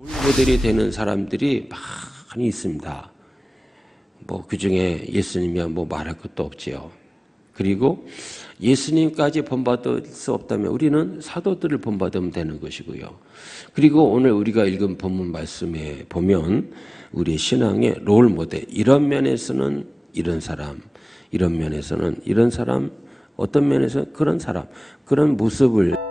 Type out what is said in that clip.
모델이 되는 사람들이 많이 있습니다. 뭐 그중에 예수님이야 뭐 말할 것도 없지요. 그리고 예수님까지 본받을 수 없다면 우리는 사도들을 본받으면 되는 것이고요. 그리고 오늘 우리가 읽은 본문 말씀에 보면 우리 신앙의 롤 모델 이런 면에서는 이런 사람, 이런 면에서는 이런 사람, 어떤 면에서 그런 사람, 그런 모습을